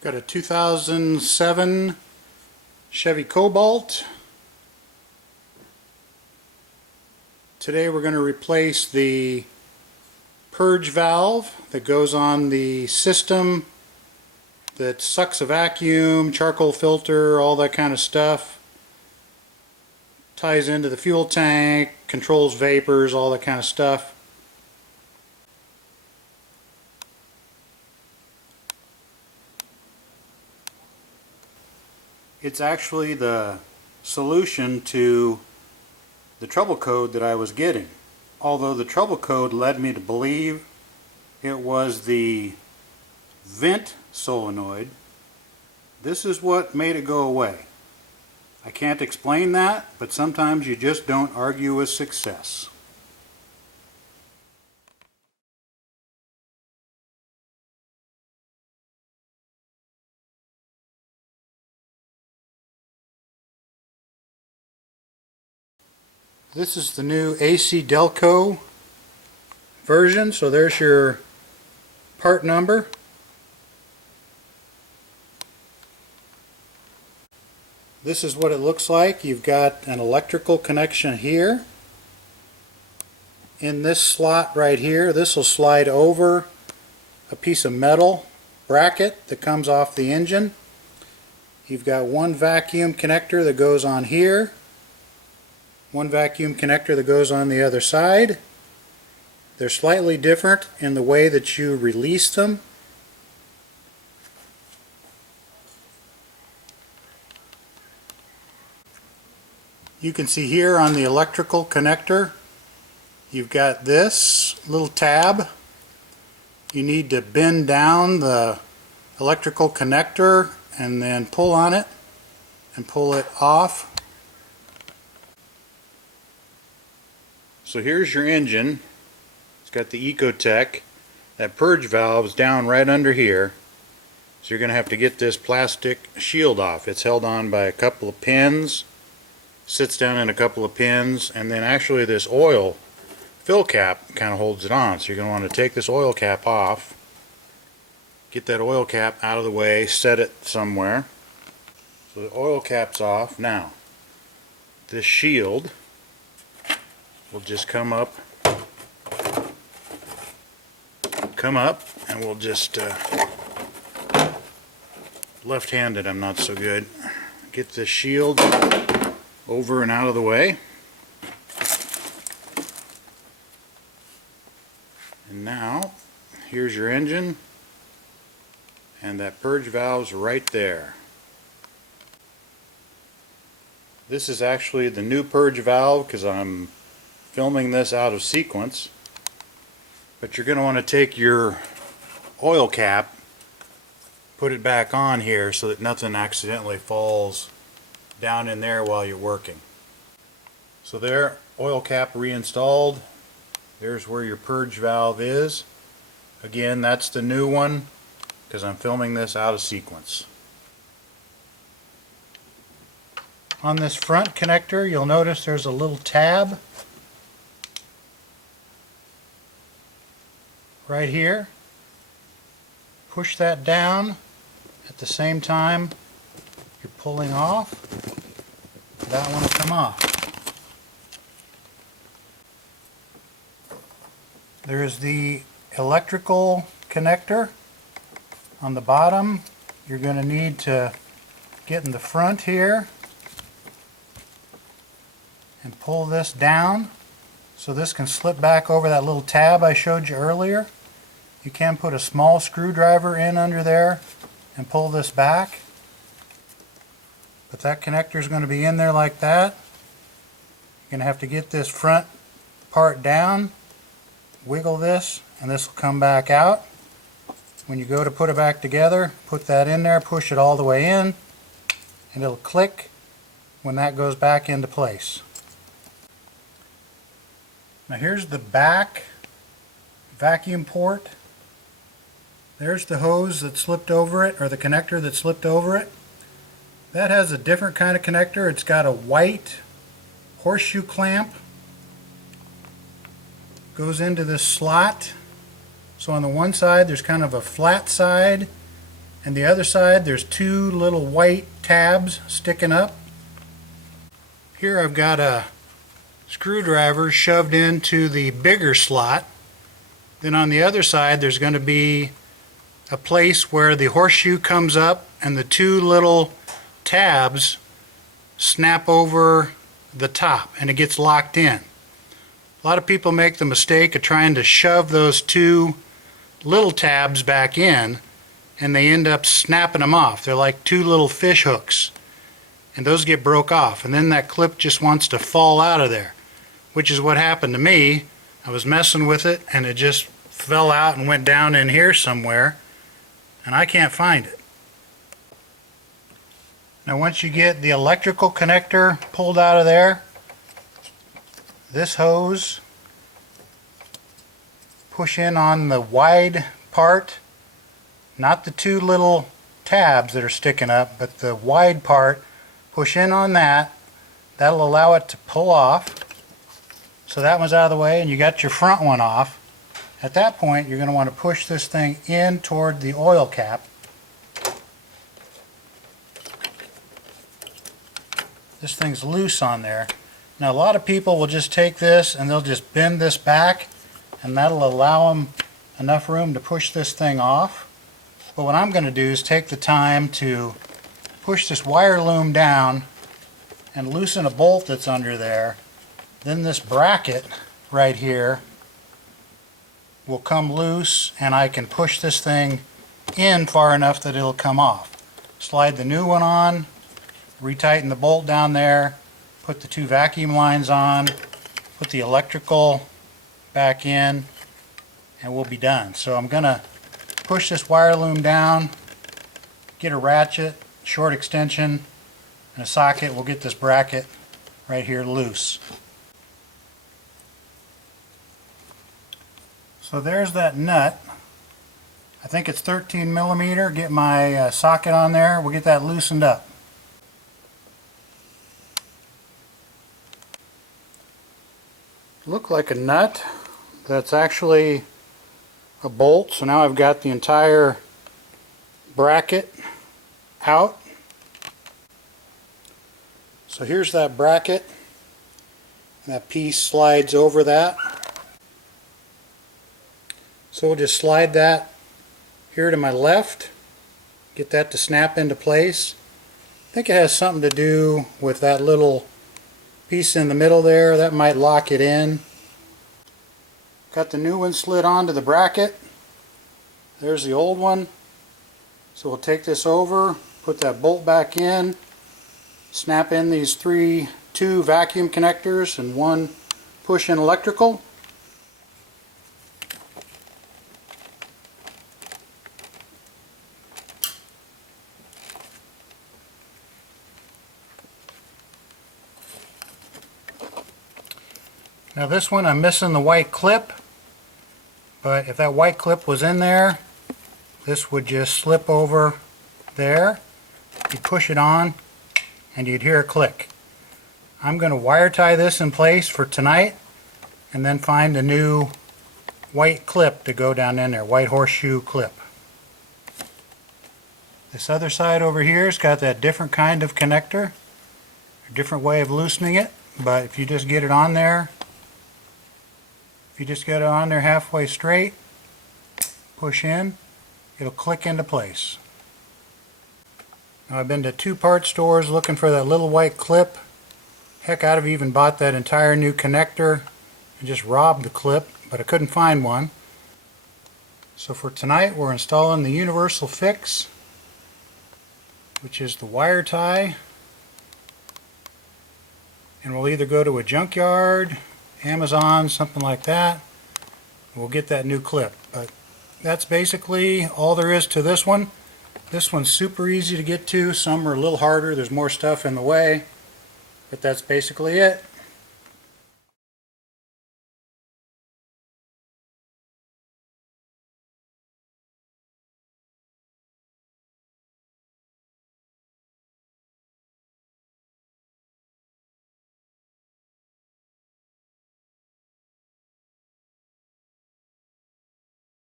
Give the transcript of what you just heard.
Got a 2007 Chevy Cobalt. Today we're going to replace the purge valve that goes on the system that sucks a vacuum, charcoal filter, all that kind of stuff. Ties into the fuel tank, controls vapors, all that kind of stuff. It's actually the solution to the trouble code that I was getting. Although the trouble code led me to believe it was the vent solenoid, this is what made it go away. I can't explain that, but sometimes you just don't argue with success. This is the new AC Delco version, so there's your part number. This is what it looks like. You've got an electrical connection here. In this slot right here, this will slide over a piece of metal bracket that comes off the engine. You've got one vacuum connector that goes on here. One vacuum connector that goes on the other side. They're slightly different in the way that you release them. You can see here on the electrical connector, you've got this little tab. You need to bend down the electrical connector and then pull on it and pull it off. So here's your engine. It's got the Ecotech. That purge valve is down right under here. So you're going to have to get this plastic shield off. It's held on by a couple of pins. Sits down in a couple of pins, and then actually this oil fill cap kind of holds it on. So you're going to want to take this oil cap off. Get that oil cap out of the way. Set it somewhere. So the oil cap's off. Now, this shield will just come up, and we'll just left-handed, I'm not so good. Get this shield over and out of the way. And now, here's your engine, and that purge valve's right there. This is actually the new purge valve because I'm filming this out of sequence, but you're going to want to take your oil cap, put it back on here so that nothing accidentally falls down in there while you're working. So there, oil cap reinstalled. There's where your purge valve is. Again, that's the new one because I'm filming this out of sequence. On this front connector, you'll notice there's a little tab right here. Push that down. At the same time you're pulling off, that one will come off. There's the electrical connector on the bottom. You're going to need to get in the front here and pull this down so this can slip back over that little tab I showed you earlier. You can put a small screwdriver in under there and pull this back. But that connector is going to be in there like that. You're going to have to get this front part down, wiggle this, and this will come back out. When you go to put it back together, put that in there, push it all the way in, and it'll click when that goes back into place. Now here's the back vacuum port. There's the hose that slipped over it, or the connector that slipped over it. That has a different kind of connector. It's got a white horseshoe clamp. Goes into this slot. So on the one side there's kind of a flat side, and the other side there's two little white tabs sticking up. Here I've got a screwdriver shoved into the bigger slot. Then on the other side there's going to be a place where the horseshoe comes up and the two little tabs snap over the top and it gets locked in. A lot of people make the mistake of trying to shove those two little tabs back in and they end up snapping them off. They're like two little fish hooks and those get broke off, and then that clip just wants to fall out of there, which is what happened to me. I was messing with it and it just fell out and went down in here somewhere and I can't find it. Now once you get the electrical connector pulled out of there, this hose, push in on the wide part, not the two little tabs that are sticking up, but the wide part, push in on that. That'll allow it to pull off. So that one's out of the way and you got your front one off. At that point you're going to want to push this thing in toward the oil cap. This thing's loose on there. Now a lot of people will just take this and they'll just bend this back and that'll allow them enough room to push this thing off. But what I'm going to do is take the time to push this wire loom down and loosen a bolt that's under there. Then this bracket right here will come loose and I can push this thing in far enough that it'll come off. Slide the new one on, retighten the bolt down there, put the two vacuum lines on, put the electrical back in, and we'll be done. So I'm going to push this wire loom down, get a ratchet, short extension, and a socket. We'll get this bracket right here loose. So there's that nut. I think it's 13 millimeter. Get my socket on there. We'll get that loosened up. Look like a nut. That's actually a bolt. So now I've got the entire bracket out. So here's that bracket. And that piece slides over that. So we'll just slide that here to my left, get that to snap into place. I think it has something to do with that little piece in the middle there. That might lock it in. Got the new one slid onto the bracket. There's the old one. So we'll take this over, put that bolt back in, snap in these two vacuum connectors and one push-in electrical. Now this one I'm missing the white clip, but if that white clip was in there, this would just slip over there. You'd push it on and you'd hear a click. I'm going to wire tie this in place for tonight and then find a new white clip to go down in there, white horseshoe clip. This other side over here has got that different kind of connector, a different way of loosening it, but if you just get it on there, halfway straight, push in, it'll click into place. Now I've been to two part stores looking for that little white clip. Heck, I'd have even bought that entire new connector and just robbed the clip, but I couldn't find one. So for tonight we're installing the universal fix, which is the wire tie. And we'll either go to a junkyard, Amazon, something like that. We'll get that new clip. But that's basically all there is to this one. This one's super easy to get to. Some are a little harder. There's more stuff in the way. But that's basically it.